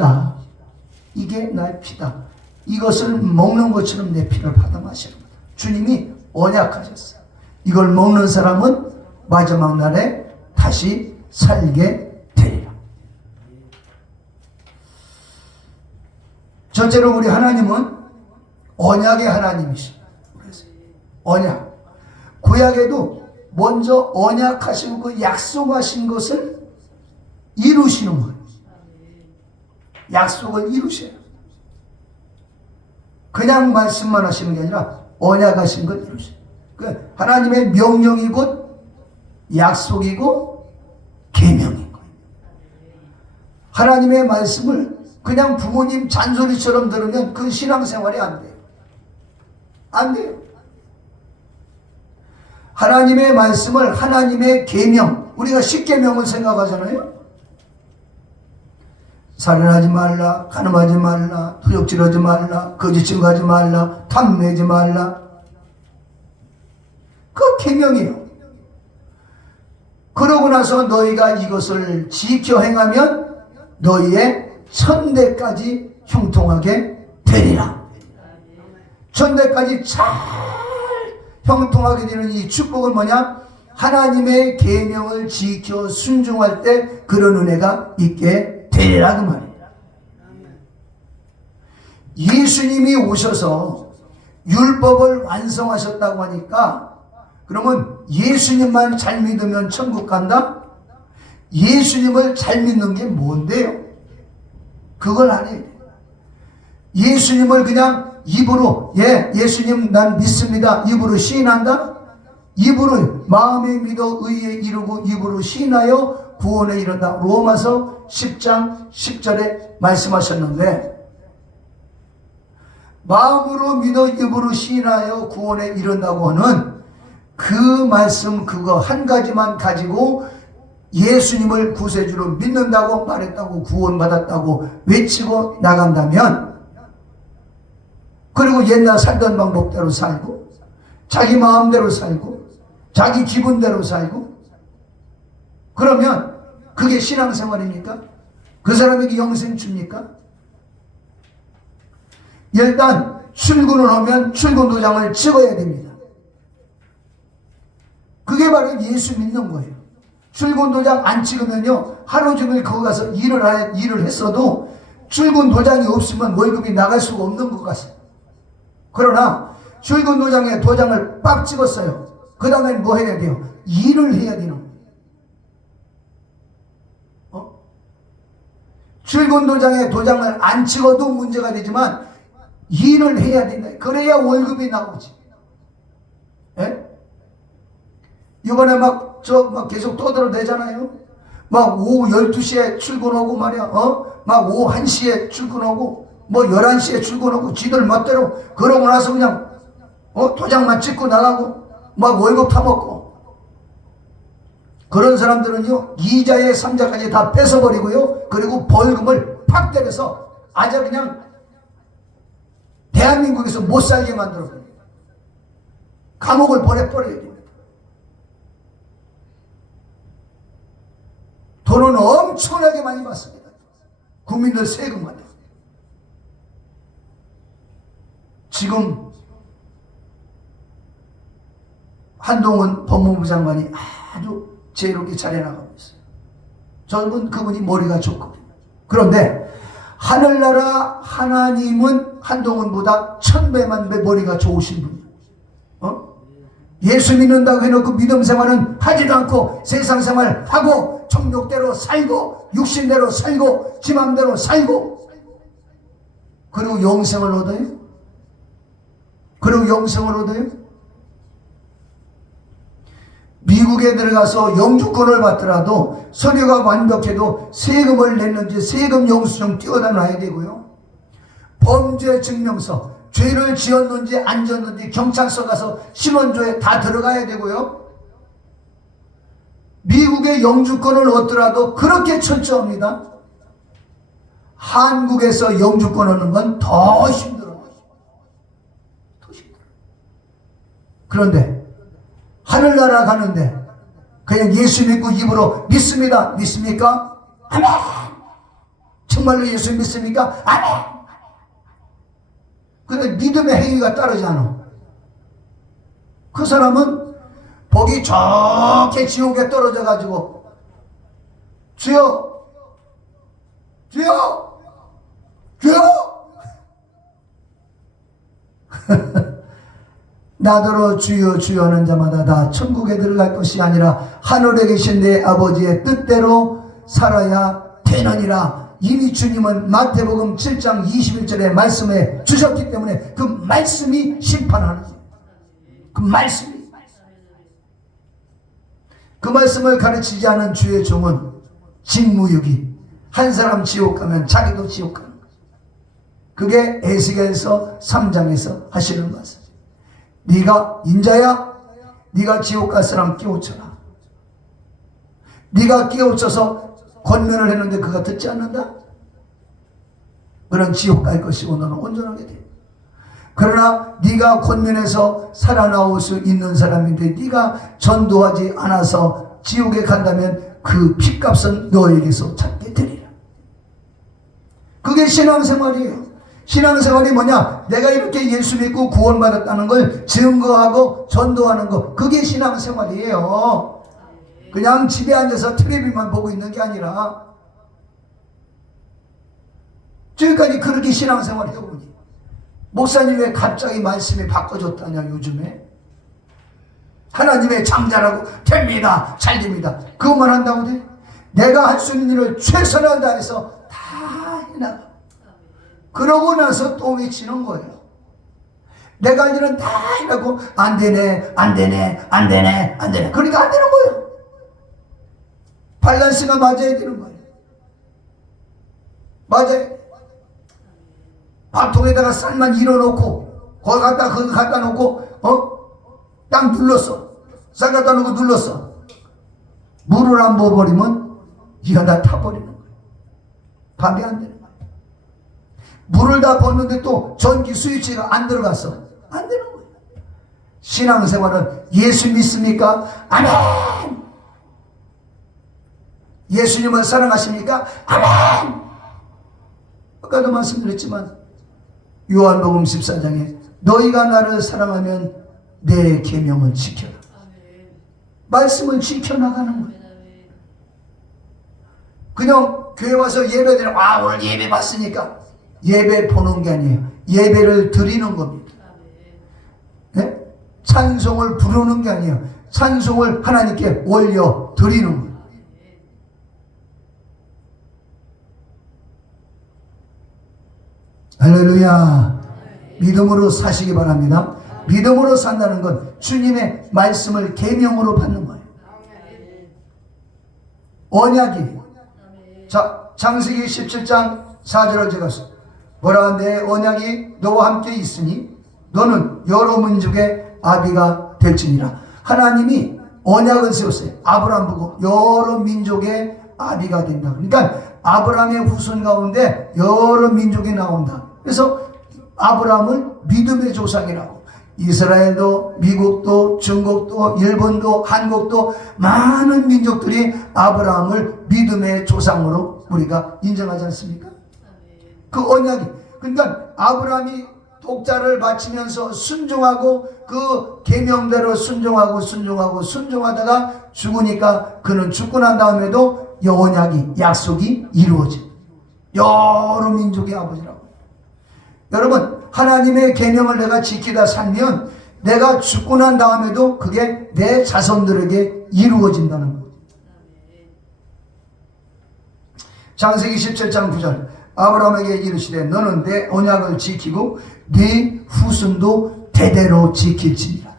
피다. 이게 나의 피다. 이것을 먹는 것처럼 내 피를 받아 마시는 거다. 주님이 언약하셨어요. 이걸 먹는 사람은 마지막 날에 다시 살게 되리라. 첫째로 우리 하나님은 언약의 하나님이십니다. 언약. 구약에도 먼저 언약하시고 그 약속하신 것을 이루시는 거예요. 약속을 이루셔요. 그냥 말씀만 하시는 게 아니라 언약하신 걸 이루셔요. 그 하나님의 명령이 곧 약속이고 계명인 거예요. 하나님의 말씀을 그냥 부모님 잔소리처럼 들으면 그 신앙생활이 안 돼요. 안 돼요. 하나님의 말씀을 하나님의 계명, 우리가 십계명을 생각하잖아요. 살인하지 말라, 간음하지 말라, 도적질하지 말라, 거짓 증거하지 말라, 탐내지 말라. 그 계명이에요. 그러고 나서 너희가 이것을 지켜 행하면 너희의 천대까지 형통하게 되리라. 천대까지 잘 형통하게 되는 이 축복은 뭐냐? 하나님의 계명을 지켜 순종할 때 그런 은혜가 있게 되리라 그 말이에요. 예수님이 오셔서 율법을 완성하셨다고 하니까 그러면 예수님만 잘 믿으면 천국 간다? 예수님을 잘 믿는 게 뭔데요? 그걸 안 해요. 예수님을 그냥 입으로 예수님 난 믿습니다. 입으로 시인한다? 입으로 마음에 믿어 의에 이르고 입으로 시인하여 구원에 이른다. 로마서 10장 10절에 말씀하셨는데 마음으로 믿어 입으로 시인하여 구원에 이른다고 하는 그 말씀 그거 한 가지만 가지고 예수님을 구세주로 믿는다고 말했다고 구원받았다고 외치고 나간다면 그리고 옛날 살던 방법대로 살고 자기 마음대로 살고 자기 기분대로 살고 그러면 그게 신앙생활입니까? 그 사람에게 영생 줍니까? 일단 출근을 하면 출근 도장을 찍어야 됩니다. 그게 바로 예수 믿는 거예요. 출근 도장 안 찍으면요 하루 종일 거기 가서 일을 했어도 출근 도장이 없으면 월급이 나갈 수가 없는 것 같아요. 그러나 출근 도장에 도장을 빡 찍었어요. 그 다음엔 뭐 해야 돼요? 일을 해야 되는 거예요. 출근 도장에 도장을 안 찍어도 문제가 되지만 일을 해야 된다. 그래야 월급이 나오지. 예? 이번에 막 계속 떠들어대잖아요. 막 오후 12시에 출근하고 말이야. 막 오후 1시에 출근하고 뭐 11시에 출근하고 지들 멋대로 그러고 나서 그냥 도장만 찍고 나가고 막 월급 타먹고 그런 사람들은요 이자에 삼자까지 다 뺏어버리고요 그리고 벌금을 팍 때려서 아주 그냥 대한민국에서 못 살게 만들어버려요. 감옥을 보내버려야 됩니다. 돈은 엄청나게 많이 받습니다. 국민들 세금만 해요. 지금 한동훈 법무부 장관이 아주 지혜롭게 잘해나가고 있어요. 저는 그분이 머리가 좋거든요. 그런데 하늘나라 하나님은 한동훈보다 1000배만 머리가 좋으신 분이에요. 예수 믿는다고 해놓고 믿음 생활은 하지도 않고 세상 생활 하고 정욕대로 살고 육신대로 살고 지 맘대로 살고 그리고 영생을 얻어요? 그리고 영생을 얻어요? 미국에 들어가서 영주권을 받더라도 서류가 완벽해도 세금을 냈는지 세금 영수증 띄워다 놔야 되고요. 범죄 증명서, 죄를 지었는지 안 지었는지 경찰서 가서 신원조에 다 들어가야 되고요. 미국의 영주권을 얻더라도 그렇게 철저합니다. 한국에서 영주권 얻는 건 더 힘들어요. 더 힘들어요. 그런데 하늘나라 가는데 그냥 예수 믿고 입으로 믿습니다. 믿습니까? 아멘! 정말로 예수 믿습니까? 아멘. 근데 믿음의 행위가 따르지 않아. 그 사람은 복이 좋게 지옥에 떨어져 가지고 주여 주여 주여 나더러 주여 주여 하는 자마다 다 천국에 들어갈 것이 아니라 하늘에 계신 내 아버지의 뜻대로 살아야 되느니라. 이미 주님은 마태복음 7장 21절의 말씀에 주셨기 때문에 그 말씀이 심판하는 거예요. 그 말씀을 가르치지 않은 주의 종은 직무유기. 한 사람 지옥 가면 자기도 지옥 가는 거죠. 그게 에스겔서 3장에서 하시는 말씀. 네가 인자야, 네가 지옥 갈 사람 깨우쳐라. 네가 깨우쳐서 권면을 했는데 그가 듣지 않는다? 그런 지옥 갈 것이고 너는 온전하게 돼. 그러나 네가 권면해서 살아나올 수 있는 사람인데 네가 전도하지 않아서 지옥에 간다면 그 핏값은 너에게서 찾게 되리라. 그게 신앙생활이에요. 신앙생활이 뭐냐? 내가 이렇게 예수 믿고 구원받았다는 걸 증거하고 전도하는 거. 그게 신앙생활이에요. 그냥 집에 앉아서 텔레비만 보고 있는 게 아니라. 지금까지 그렇게 신앙생활 해오니 목사님 왜 갑자기 말씀이 바꿔줬다냐 요즘에. 하나님의 장자라고 됩니다. 잘 됩니다. 그것만 한다고 돼? 내가 할 수 있는 일을 최선을 다해서 다 해나가. 그러고 나서 또 외치는 거예요. 내가 할 일은 다 해라고 안 되네 안 되네 안 되네 안 되네. 그러니까 안 되는 거예요. 밸런스가 맞아야 되는 거예요. 맞아요. 밥통에다가 쌀만 일어놓고 거기 갖다 놓고 딱 눌렀어. 쌀 갖다 놓고 눌렀어. 물을 안 부어버리면 이가 다 타버리는 거예요. 밥이 안 되는 거예요. 물을 다 붓는데 또 전기 스위치가 안 들어갔어. 안 되는 거예요. 신앙생활은 예수 믿습니까? 아멘. 예수님을 사랑하십니까? 아멘. 아까도 말씀드렸지만 요한복음 14장에 너희가 나를 사랑하면 내 계명을 지켜라. 말씀을 지켜나가는 거예요. 그냥 교회 와서 예배드리면 오늘 예배 봤으니까 예배 보는 게 아니에요. 예배를 드리는 겁니다. 네? 찬송을 부르는 게 아니에요. 찬송을 하나님께 올려 드리는 거예요. 할렐루야. 믿음으로 사시기 바랍니다. 믿음으로 산다는 건 주님의 말씀을 계명으로 받는 거예요. 언약이에요. 자, 창세기 17장 4절을 제가 뭐라 내 언약이 너와 함께 있으니 너는 여러 민족의 아비가 될지니라. 하나님이 언약을 세웠어요. 아브라함 보고 여러 민족의 아비가 된다. 그러니까 아브라함의 후손 가운데 여러 민족이 나온다. 그래서 아브라함을 믿음의 조상이라고. 이스라엘도 미국도 중국도 일본도 한국도 많은 민족들이 아브라함을 믿음의 조상으로 우리가 인정하지 않습니까? 그 언약이. 그러니까 아브라함이 독자를 바치면서 순종하고 그 계명대로 순종하다가 죽으니까 그는 죽고 난 다음에도 이 언약이 약속이 이루어져. 여러 민족의 아버지라고. 여러분, 하나님의 계명을 내가 지키다 살면 내가 죽고 난 다음에도 그게 내 자손들에게 이루어진다는 거예요. 창세기 17장 9절 아브라함에게 이르시되 너는 내 언약을 지키고 네 후손도 대대로 지킬지니라.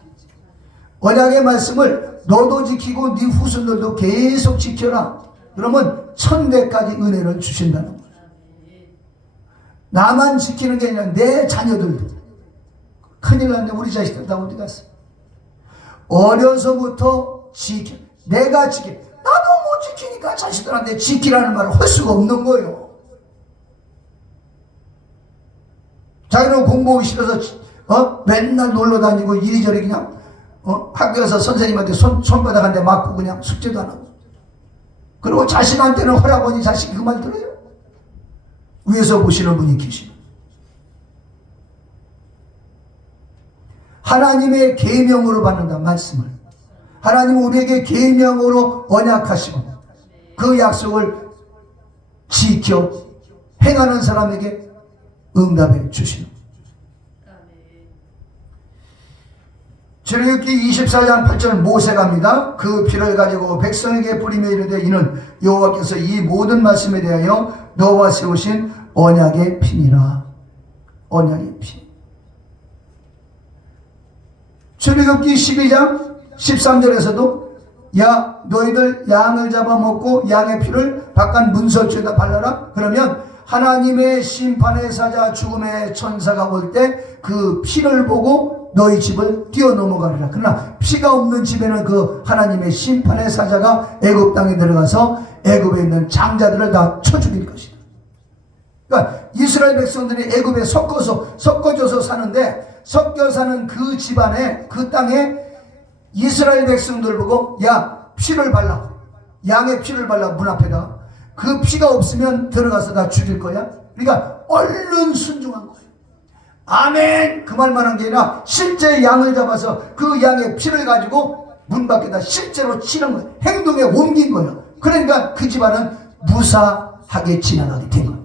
언약의 말씀을 너도 지키고 네 후손들도 계속 지켜라. 그러면 1000배까지 은혜를 주신다는 거예요. 나만 지키는 게 아니라 내 자녀들도. 큰일 났네. 우리 자식들 다 어디 갔어? 어려서부터 지켜. 내가 지켜. 나도 못 지키니까 자식들한테 지키라는 말을 할 수가 없는 거예요. 자기는 공부하기 싫어서 맨날 놀러 다니고 이리저리 그냥 학교에서 선생님한테 손바닥한테 맞고 그냥 숙제도 안 하고. 그리고 자식한테는 허락하니 자식이 그 말 들어요? 위에서 보시는 분이 계십니다. 하나님의 계명으로 받는다 말씀을. 하나님은 우리에게 계명으로 언약하시고 그 약속을 지켜 행하는 사람에게 응답해 주시는. 출애굽기 24장 8절 모세가 합니다. 그 피를 가지고 백성에게 뿌리며 이르되 이는 여호와께서 이 모든 말씀에 대하여 너와 세우신 언약의 피니라. 언약의 피. 출애굽기 12장 13절에서도 야 너희들 양을 잡아먹고 양의 피를 바깥 문설주에다 발라라. 그러면 하나님의 심판의 사자 죽음의 천사가 올 때 그 피를 보고 너희 집을 뛰어넘어가리라. 그러나 피가 없는 집에는 그 하나님의 심판의 사자가 애굽 땅에 들어가서 애굽에 있는 장자들을 다 쳐 죽일 것이다. 그러니까 이스라엘 백성들이 애굽에 섞어져서 사는데 섞여 사는 그 집안에 그 땅에 이스라엘 백성들 보고 야 피를 발라. 양의 피를 발라 문 앞에다. 그 피가 없으면 들어가서 다 죽일 거야. 그러니까 얼른 순종한 거예요. 아멘 그 말만 한 게 아니라 실제 양을 잡아서 그 양의 피를 가지고 문 밖에다 실제로 치는 거예요. 행동에 옮긴 거예요. 그러니까 그 집안은 무사하게 지나가게 된 거예요.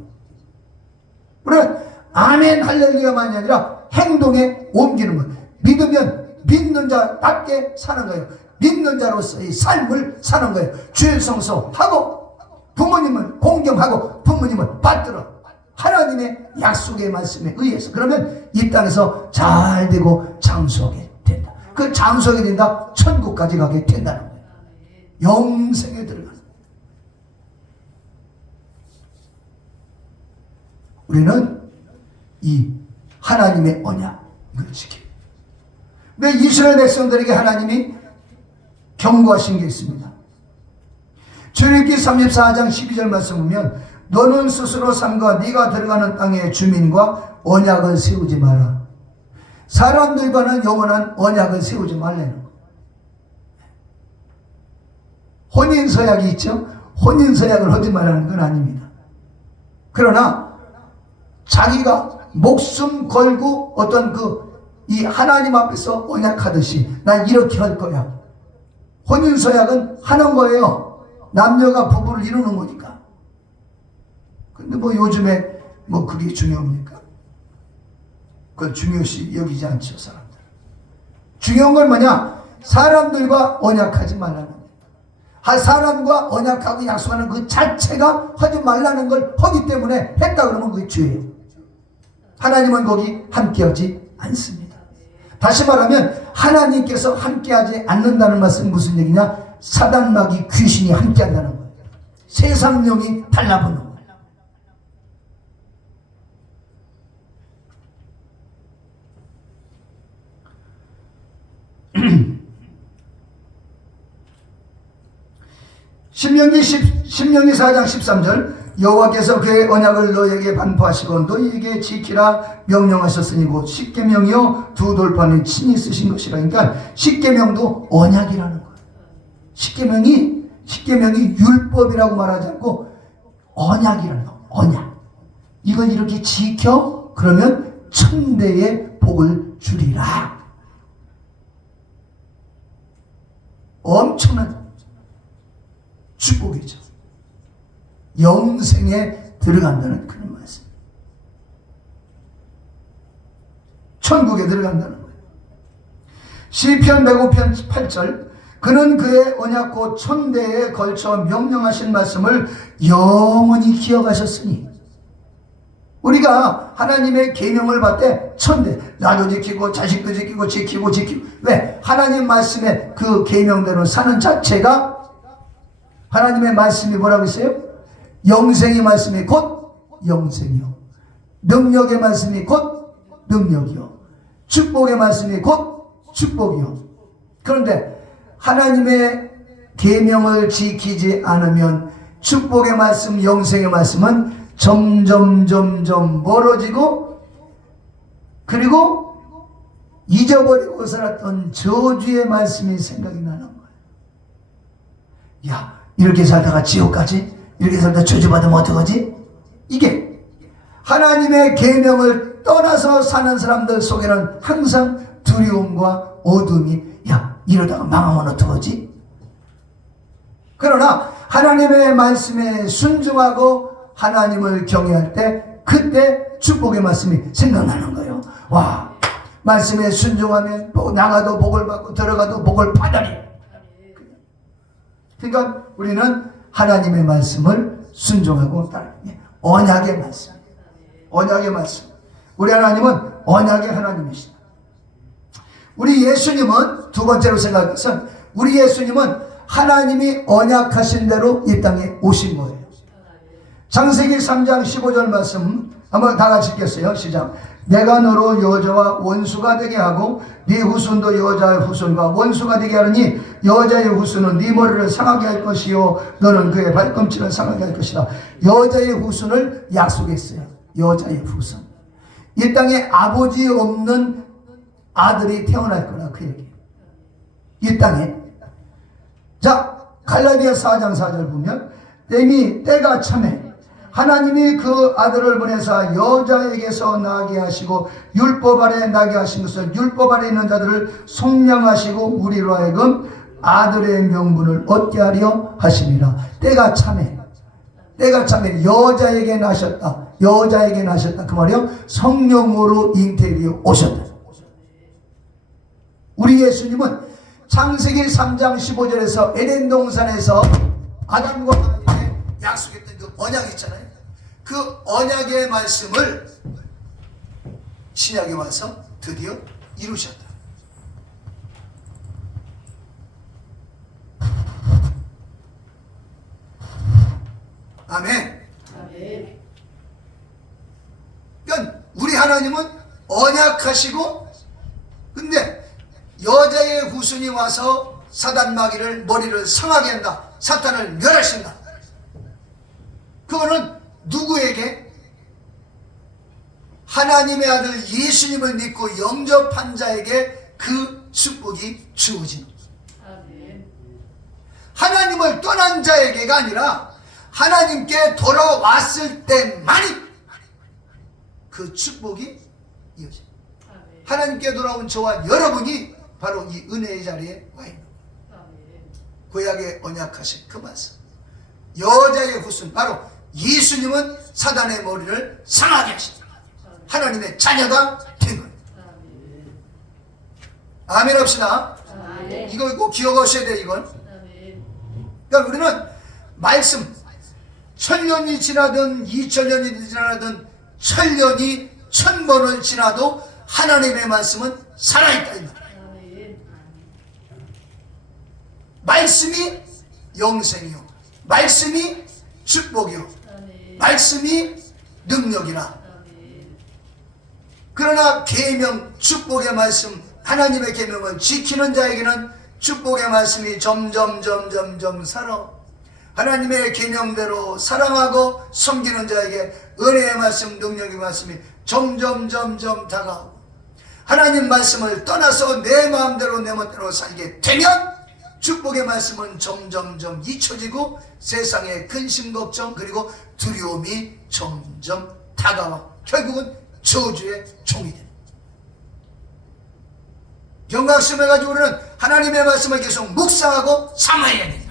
그래 아멘 할렐루야만이 아니라 행동에 옮기는 거예요. 믿으면 믿는 자답게 사는 거예요. 믿는 자로서의 삶을 사는 거예요. 주일 성소하고 부모님을 공경하고 부모님을 받들어 하나님의 약속의 말씀에 의해서. 그러면 이 땅에서 잘 되고 장수하게 된다. 그 장수하게 된다. 천국까지 가게 된다는 거예요. 영생에 들어가는 거예요. 우리는 이 하나님의 언약을 지킵니다. 근데 이스라엘 백성들에게 하나님이 경고하신 게 있습니다. 출애굽기 34장 12절 말씀 보면 너는 스스로 삼가 네가 들어가는 땅의 주민과 언약을 세우지 마라. 사람들과는 영원한 언약을 세우지 말라는 거예요. 혼인서약이 있죠. 혼인서약을 하지 말라는 건 아닙니다. 그러나 자기가 목숨 걸고 어떤 이 하나님 앞에서 언약하듯이 난 이렇게 할 거야. 혼인서약은 하는 거예요. 남녀가 부부를 이루는 거니까. 근데 요즘에 그게 중요합니까? 그걸 중요시 여기지 않죠, 사람들. 중요한 건 뭐냐? 사람들과 언약하지 말라는 거예요. 사람과 언약하고 약속하는 그 자체가 하지 말라는 걸 하기 때문에 했다 그러면 그게 죄예요. 하나님은 거기 함께하지 않습니다. 다시 말하면 하나님께서 함께하지 않는다는 말씀은 무슨 얘기냐? 사단마귀 귀신이 함께한다는 거예요. 세상령이 달라붙는 거예요. 신명기 4장 13절 여호와께서 그의 언약을 너에게 반포하시고 너희에게 지키라 명령하셨으니 곧 십계명이요 두 돌판을 친히 쓰신 것이라. 그러니까 십계명도 언약이라는 거예요. 십계명이 율법이라고 말하지 않고 언약이라는 거예요. 언약. 이걸 이렇게 지켜 그러면 천대의 복을 주리라. 엄청난 축복이죠. 영생에 들어간다는 그런 말씀. 천국에 들어간다는 거예요. 시편 105편 8절 그는 그의 언약 곧 천대에 걸쳐 명령하신 말씀을 영원히 기억하셨으니. 우리가 하나님의 계명을 받되 천대 나도 지키고 자식도 지키고 왜? 하나님 말씀의 그 계명대로 사는 자체가 하나님의 말씀이 뭐라고 했어요? 영생의 말씀이 곧 영생이요 능력의 말씀이 곧 능력이요 축복의 말씀이 곧 축복이요. 그런데 하나님의 계명을 지키지 않으면 축복의 말씀 영생의 말씀은 점점 멀어지고 그리고 잊어버리고 살았던 저주의 말씀이 생각이 나는 거예요. 야 이렇게 살다가 지옥 가지? 이렇게 살다가 저주받으면 어떡하지? 이게 하나님의 계명을 떠나서 사는 사람들 속에는 항상 두려움과 어둠이, 야, 이러다가 망하면 어떡하지? 그러나 하나님의 말씀에 순종하고 하나님을 경외할 때 그때 축복의 말씀이 생각나는 거예요. 와, 말씀에 순종하면 나가도 복을 받고 들어가도 복을 받아니. 그러니까 우리는 하나님의 말씀을 순종하고 따르는 언약의 말씀. 언약의 말씀. 우리 하나님은 언약의 하나님이시다. 우리 예수님은 두 번째로 생각할 것은 우리 예수님은 하나님이 언약하신 대로 이 땅에 오신 거예요. 창세기 3장 15절 말씀 한번 다 같이 읽겠어요. 시작. 내가 너로 여자와 원수가 되게 하고 네 후손도 여자의 후손과 원수가 되게 하느니 여자의 후손은 네 머리를 상하게 할 것이요 너는 그의 발꿈치를 상하게 할 것이다. 여자의 후손을 약속했어요. 여자의 후손. 이 땅에 아버지 없는 아들이 태어날 거라 그 얘기예요. 이 땅에. 자, 갈라디아 4장 4절 보면 때가 참에 하나님이 그 아들을 보내사 여자에게서 나게 하시고 율법 아래 나게 하신 것은 율법 아래 있는 자들을 속량하시고 우리로 하여금 아들의 명분을 얻게 하려 하심이라. 때가 참에 여자에게 나셨다. 여자에게 나셨다. 그 말이요. 성령으로 잉태되어 오셨다. 우리 예수님은 창세기 3장 15절에서 에덴 동산에서 아담과 하나님께 약속했던 그 언약 있잖아요. 그 언약의 말씀을 신약에 와서 드디어 이루셨다. 아멘. 그러니까 우리 하나님은 언약하시고 근데 여자의 후손이 와서 사단 마귀를 머리를 상하게 한다. 사탄을 멸하신다. 그거는 누구에게? 하나님의 아들 예수님을 믿고 영접한 자에게 그 축복이 주어진 하나님을 떠난 자에게가 아니라 하나님께 돌아왔을 때만이 그 축복이 이어집니다. 하나님께 돌아온 저와 여러분이 바로 이 은혜의 자리에 와 있는 구약의 언약하신 그 말씀. 여자의 후손 바로 예수님은 사단의 머리를 상하게 하신다. 하나님의 자녀가 된 겁니다. 아멘 합시다. 이거 꼭 기억하셔야 돼요. 이건. 그러니까 우리는 말씀 1000년이 지나든 2000년이 지나든 1000년이 1000번을 지나도 하나님의 말씀은 살아있다. 이 말이에요. 말씀이 영생이요, 말씀이 축복이요, 말씀이 능력이라. 그러나 계명, 축복의 말씀, 하나님의 계명을 지키는 자에게는 축복의 말씀이 점점 살아. 하나님의 계명대로 사랑하고 섬기는 자에게 은혜의 말씀, 능력의 말씀이 점점 다가오고 하나님 말씀을 떠나서 내 마음대로 내 멋대로 살게 되면 축복의 말씀은 점점 잊혀지고 세상의 근심 걱정 그리고 두려움이 점점 다가와 결국은 저주의 종이 됩니다. 경각심해가지고 우리는 하나님의 말씀을 계속 묵상하고 삼아야 됩니다.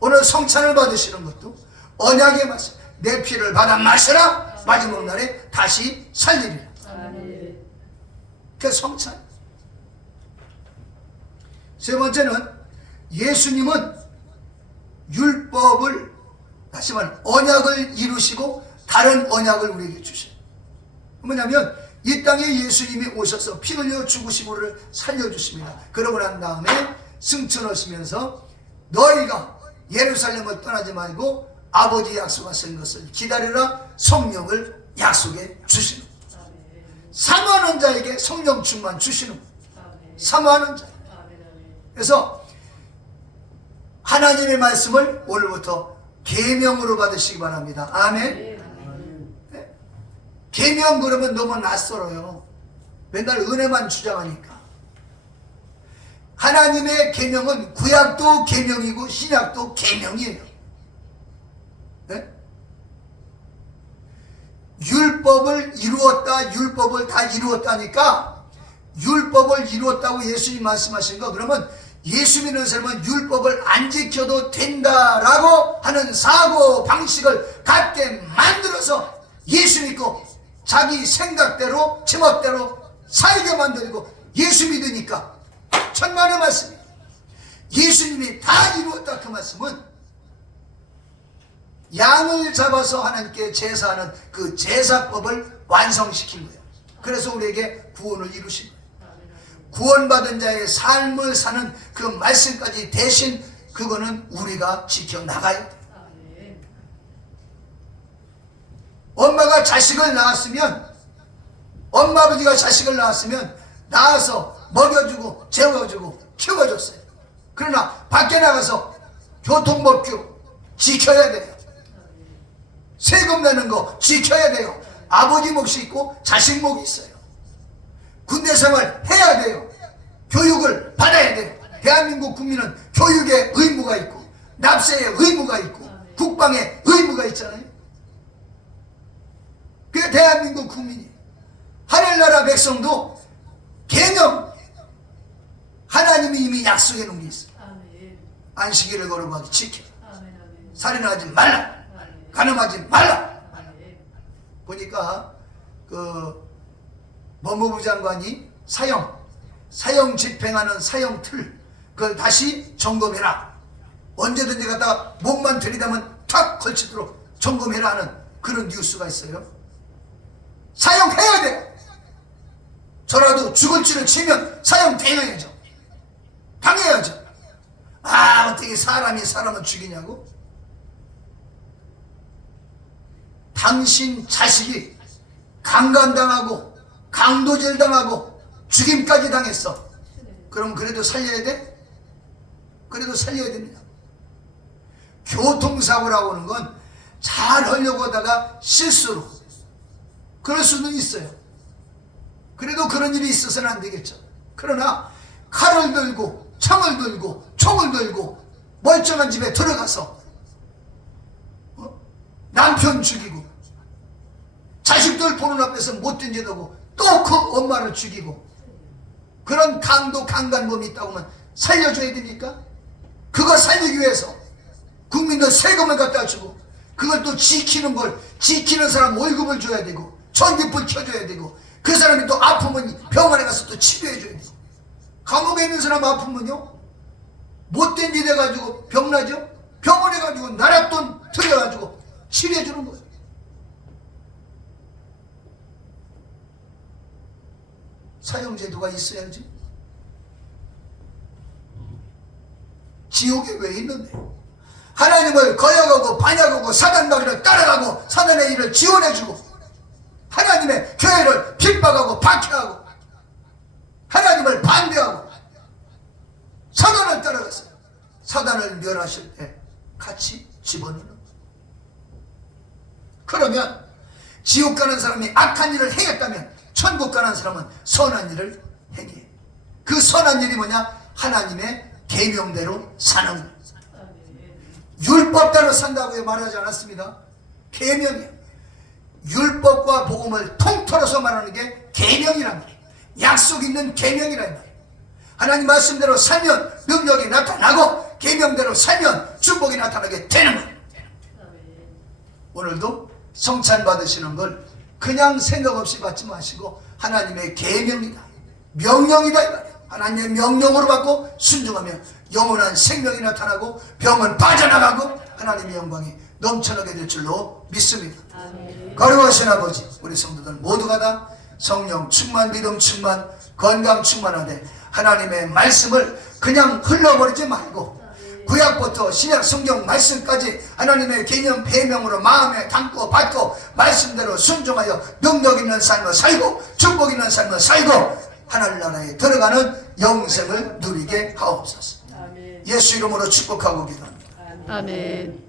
오늘 성찬을 받으시는 것도 언약의 말씀, 내 피를 받아 마시라 마지막 날에 다시 살리리라. 그 성찬. 세 번째는 예수님은 율법을 다시 말하면 언약을 이루시고 다른 언약을 우리에게 주셔요. 뭐냐면 이 땅에 예수님이 오셔서 피 흘려 죽으시고 우리를 살려주십니다. 그러고 난 다음에 승천하시면서 너희가 예루살렘을 떠나지 말고 아버지 약속하신 것을 기다리라 성령을 약속해 주시는 거예요. 사모하는 자에게 성령 충만 주시는 거예요. 사모하는 자. 그래서 하나님의 말씀을 오늘부터 계명으로 받으시기 바랍니다. 아멘. 네. 계명 그러면 너무 낯설어요. 맨날 은혜만 주장하니까. 하나님의 계명은 구약도 계명이고 신약도 계명이에요. 네? 율법을 이루었다, 율법을 다 이루었다니까, 율법을 이루었다고 예수님 말씀하신 거, 그러면 예수 믿는 사람은 율법을 안 지켜도 된다라고 하는 사고 방식을 갖게 만들어서 예수 믿고 자기 생각대로 제멋대로 살게 만들고 예수 믿으니까 천만의 말씀이에요. 예수님이 다 이루었다 그 말씀은 양을 잡아서 하나님께 제사하는 그 제사법을 완성시킨 거예요. 그래서 우리에게 구원을 이루신 거예요. 구원받은 자의 삶을 사는 그 말씀까지 대신 그거는 우리가 지켜나가야 돼요. 엄마가 자식을 낳았으면, 엄마 아버지가 자식을 낳았으면 낳아서 먹여주고 재워주고 키워줬어요. 그러나 밖에 나가서 교통법규 지켜야 돼요. 세금 내는 거 지켜야 돼요. 아버지 몫이 있고 자식 몫이 있어요. 군대 생활 해야 돼요. 교육을 받아야 돼요. 대한민국 국민은 교육에 의무가 있고 납세에 의무가 있고 국방에 의무가 있잖아요. 그게 대한민국 국민이. 하늘나라 백성도 개념 하나님이 이미 약속해 놓은 게 있어요. 안식일을 거룩하게 지켜. 살인하지 말라. 간음하지 말라. 보니까 그 법무부 장관이 사형 집행하는 사형 틀 그걸 다시 점검해라. 언제든지 갖다가 목만 들이대면 탁 걸치도록 점검해라 하는 그런 뉴스가 있어요. 사형해야 돼. 저라도 죽을 줄을 치면 사형당해야죠. 당해야죠. 아, 어떻게 사람이 사람을 죽이냐고? 당신 자식이 강간당하고 강도질 당하고 죽임까지 당했어. 그럼 그래도 살려야 돼? 그래도 살려야 됩니다. 교통사고라고 하는 건 잘 하려고 하다가 실수로 그럴 수는 있어요. 그래도 그런 일이 있어서는 안 되겠죠. 그러나 칼을 들고 창을 들고 총을 들고 멀쩡한 집에 들어가서 남편 죽이고 자식들 보는 앞에서 못된 짓 하고 또 그 엄마를 죽이고 그런 강도 강간범이 있다고 하면 살려줘야 됩니까? 그거 살리기 위해서 국민들 세금을 갖다 주고 그걸 또 지키는 사람 월급을 줘야 되고 전기불 켜줘야 되고 그 사람이 또 아프면 병원에 가서 또 치료해줘야 되고 감옥에 있는 사람 아프면요 못된 짓 해가지고 병나죠? 병원에 가지고 나라 돈 들여가지고 치료해주는 거예요. 사형제도가 있어야지. 지옥에 왜 있는데? 하나님을 거역하고 반역하고 사단마귀를 따라가고 사단의 일을 지원해주고 하나님의 교회를 핍박하고 박해하고 하나님을 반대하고 사단을 따라가서 사단을 멸하실 때 같이 집어넣는 거예요. 그러면 지옥 가는 사람이 악한 일을 행했다면 천국 가는 사람은 선한 일을 행해. 그 선한 일이 뭐냐? 하나님의 계명대로 사는 거예요. 율법대로 산다고 말하지 않았습니다. 계명이에요. 율법과 복음을 통틀어서 말하는 게 계명이란 말이에요. 약속 있는 계명이란 말이에요. 하나님 말씀대로 살면 능력이 나타나고 계명대로 살면 축복이 나타나게 되는 거예요. 오늘도 성찬 받으시는 걸 그냥 생각 없이 받지 마시고 하나님의 계명이다, 명령이다 이 말이에요. 하나님의 명령으로 받고 순종하면 영원한 생명이 나타나고 병은 빠져나가고 하나님의 영광이 넘쳐나게 될 줄로 믿습니다. 거룩하신 아버지, 우리 성도들 모두가 다 성령 충만, 믿음 충만, 건강 충만하되 하나님의 말씀을 그냥 흘러버리지 말고 구약부터 신약 성경 말씀까지 하나님의 개념 배명으로 마음에 담고 받고 말씀대로 순종하여 능력 있는 삶을 살고 축복 있는 삶을 살고 하늘나라에 들어가는 영생을 누리게 하옵소서. 예수 이름으로 축복하고 기도합니다. 아멘.